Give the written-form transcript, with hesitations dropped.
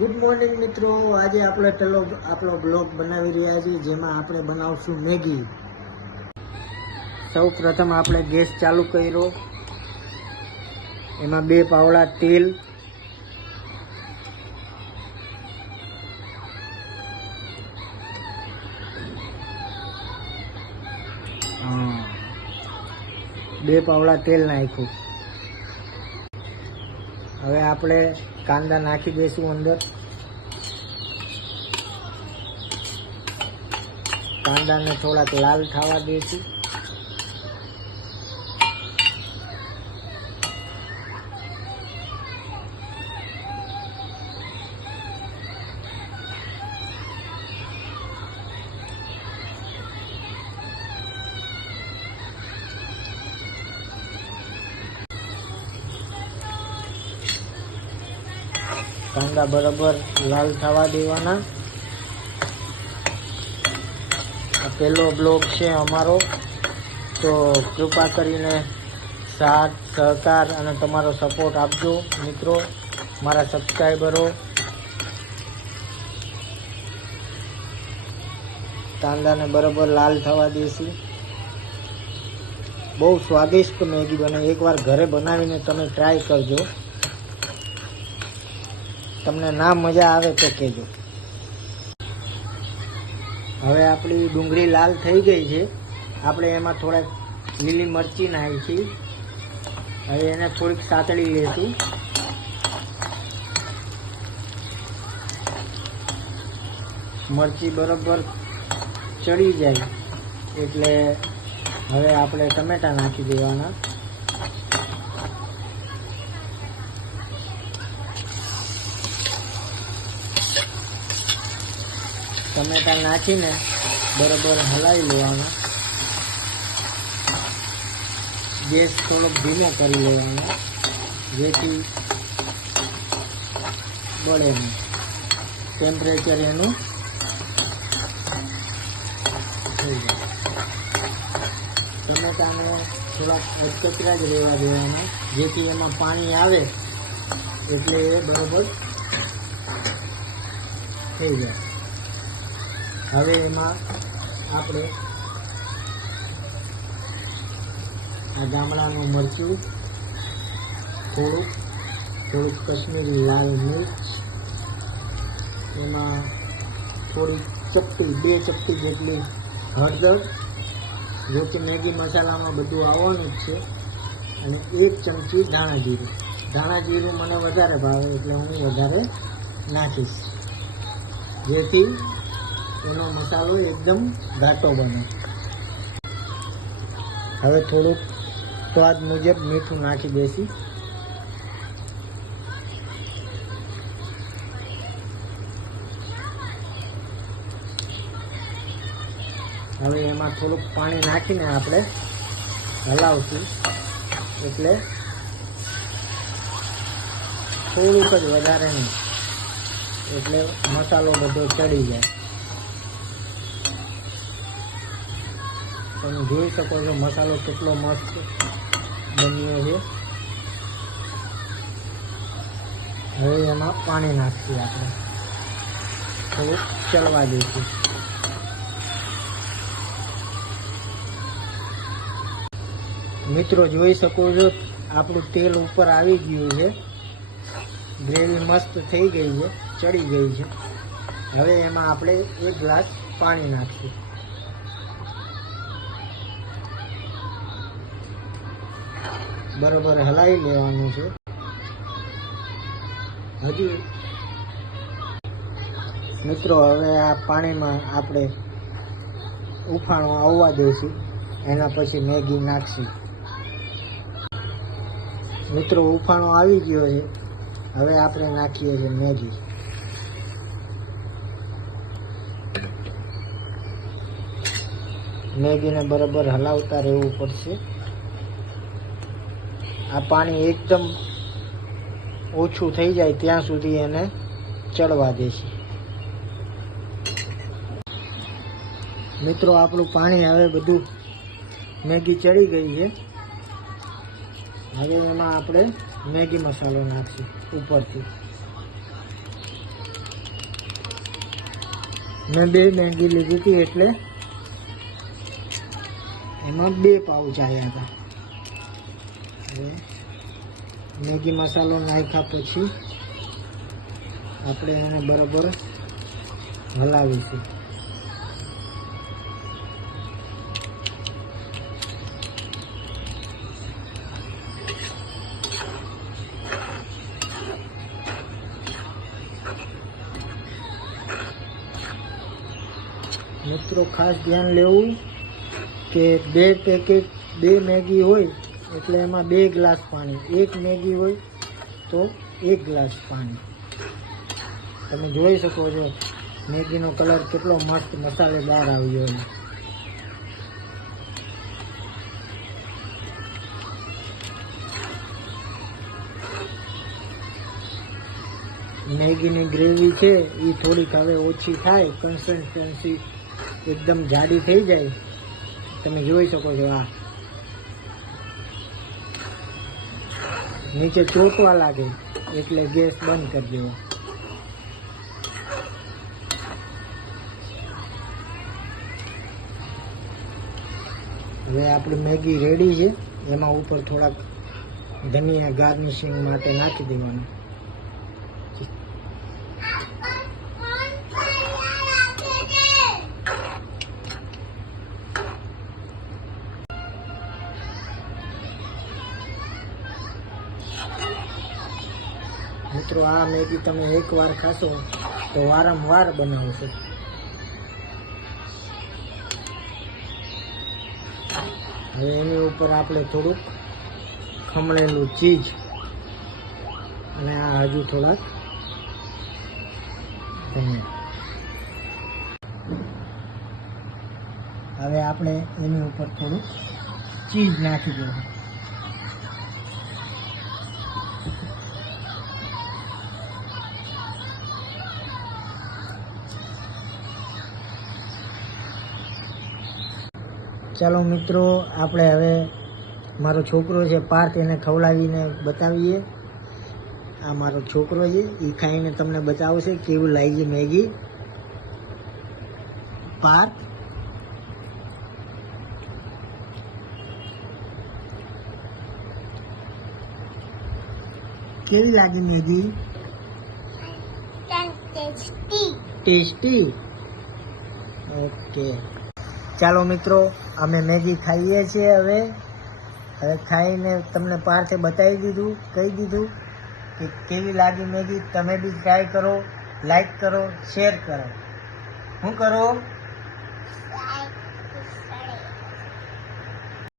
Good morning મિત્રો, આજે આપણે આપણો બ્લોગ બનાવી રહ્યા છીએ, જેમાં આપણે બનાવશું મેગી. સૌ પ્રથમ આપણે ગેસ ચાલુ કર્યો, એમાં 2 પાવડા તેલ, બે પાવડા તેલ નાખ્યું. હવે આપણે કાંદા નાખી દઈશું અંદર. કાંદાને થોડાક લાલ થવા દઈશું. કાંદા બરાબર લાલ થવા દેવાના. આ પહેલો બ્લોગ છે અમારો, તો કૃપા કરીને સાથ સહકાર અને તમારો સપોર્ટ આપજો મિત્રો, મારા સબસ્ક્રાઈબરો. કાંદાને બરાબર લાલ થવા દઈશું. બહુ સ્વાદિષ્ટ મેગી બને. એકવાર ઘરે બનાવીને તમે ટ્રાય કરજો. તમને ના મજા આવે તો કહેજો. હવે આપણી ડુંગળી લાલ થઈ ગઈ છે. આપણે એમાં થોડાક લીલી મરચી નાખી. હવે એને થોડીક સાતળી લઈશું. મરચી બરાબર ચડી જાય એટલે હવે આપણે ટમેટા નાખી દેવાના. ટમેટા નાખીને બરાબર હલાવી લેવાના. ગેસ થોડોક ધીમો કરી લેવાનો, જેથી બળે નહીં. ટેમ્પરેચર એનું થઈ જાય. ટમેટાને થોડાક કચરા જ રહેવા દેવાના, જેથી એમાં પાણી આવે એટલે એ બરાબર થઈ જાય. હવે એમાં આપણે આ ગામડાનું મરચું, થોડુંક કશ્મીરી લાલ મિર્ચ, એમાં થોડી ચપટી 2 ચપટી જેટલી હળદર, જો કે મેગી મસાલામાં બધું આવવાનું જ છે, અને 1 ચમચી ધાણા જીરું. ધાણા જીરું મને વધારે ભાવે એટલે હું વધારે નાખીશ, જેથી એનો મસાલો એકદમ ઘાટો બને. હવે થોડુંક સ્વાદ મુજબ મીઠું નાખી દઈશું. હવે એમાં થોડુંક પાણી નાખીને આપણે હલાવશું, એટલે થોડુંક જ, વધારે નહીં, એટલે મસાલો બધો ચડી જાય. તમે જોઈ શકો છો મસાલો કેટલો મસ્ત બન્યો છે. હવે એમાં પાણી નાખીએ આપણે, થોડુંક ચડવા દઈશું. મિત્રો જોઈ શકો છો આપણું તેલ ઉપર આવી ગયું છે. ગ્રેવી મસ્ત થઈ ગઈ છે, ચડી ગઈ છે. હવે એમાં આપણે 1 ગ્લાસ પાણી નાખીશું. બરાબર હલાવી લેવાનું છે. હજી મિત્રો હવે આ પાણીમાં આપણે ઉફાણો આવવા દઈશું, એના પછી મેગી નાખશું. મિત્રો ઉફાણો આવી ગયો છે. હવે આપણે નાખીએ છીએ મેગી. મેગીને બરાબર હલાવતા રહેવું પડશે. આ પાણી એકદમ ઓછું થઈ જાય ત્યાં સુધી એને ચડવા દેશે. મિત્રો આપણું પાણી હવે બધું મેગી ચડી ગઈ છે. હવે એમાં આપણે મેગી મસાલો નાખશું ઉપરથી. મેં 2 મેગી લીધી હતી એટલે એમાં 2 પાઉચ આવ્યા હતા. હવે મેગી મસાલો નાખ્યા પછી આપણે એને બરાબર હલાવીશું. મિત્રો ખાસ ધ્યાન લેવું કે 2 મેગી હોય એટલે એમાં 2 ગ્લાસ પાણી, 1 મેગી હોય તો 1 ગ્લાસ પાણી. તમે જોઈ શકો છો મેગીનો કલર કેટલો મસ્ત મસાલેદાર આવ્યો છે. મેગીની ગ્રેવી છે એ થોડીક હવે ઓછી થાય, કન્સિસ્ટન્સી એકદમ જાડી થઈ જાય. તમે જોઈ શકો છો આ નીચે ચોંટવા લાગે એટલે ગેસ બંધ કરી દેવો. હવે આપણી મેગી રેડી છે. એમાં ઉપર થોડાક ધનિયા ગાર્નિશિંગ માટે નાખી દેવાનું. મિત્રો આ મેગી તમે એકવાર ખાશો તો વારંવાર બનાવશો. હવે એની ઉપર આપણે થોડુંક ખમણેલું ચીઝ અને આ હજુ થોડાક ધનિયા. હવે આપણે એની ઉપર થોડુંક ચીઝ નાખી દઈશું. ચાલો મિત્રો, આપણે હવે મારો છોકરો છે પાર્થ, એને ખવડાવીને બતાવીએ. આ મારો છોકરો છે, એ ખાઈને તમને બતાવશે કેવું લાગી મેગી. પાર્થ, કેવી લાગી મેગી? ટેસ્ટી. ઓકે, ચાલો મિત્રો, અમે મેગી ખાઈએ છીએ. હવે ખાઈને તમને પાર્થે બતાવી દીધું, કહી દીધું કે કેવી લાગી મેગી. તમે બી ટ્રાય કરો, લાઈક કરો, શેર કરો. શું કરો?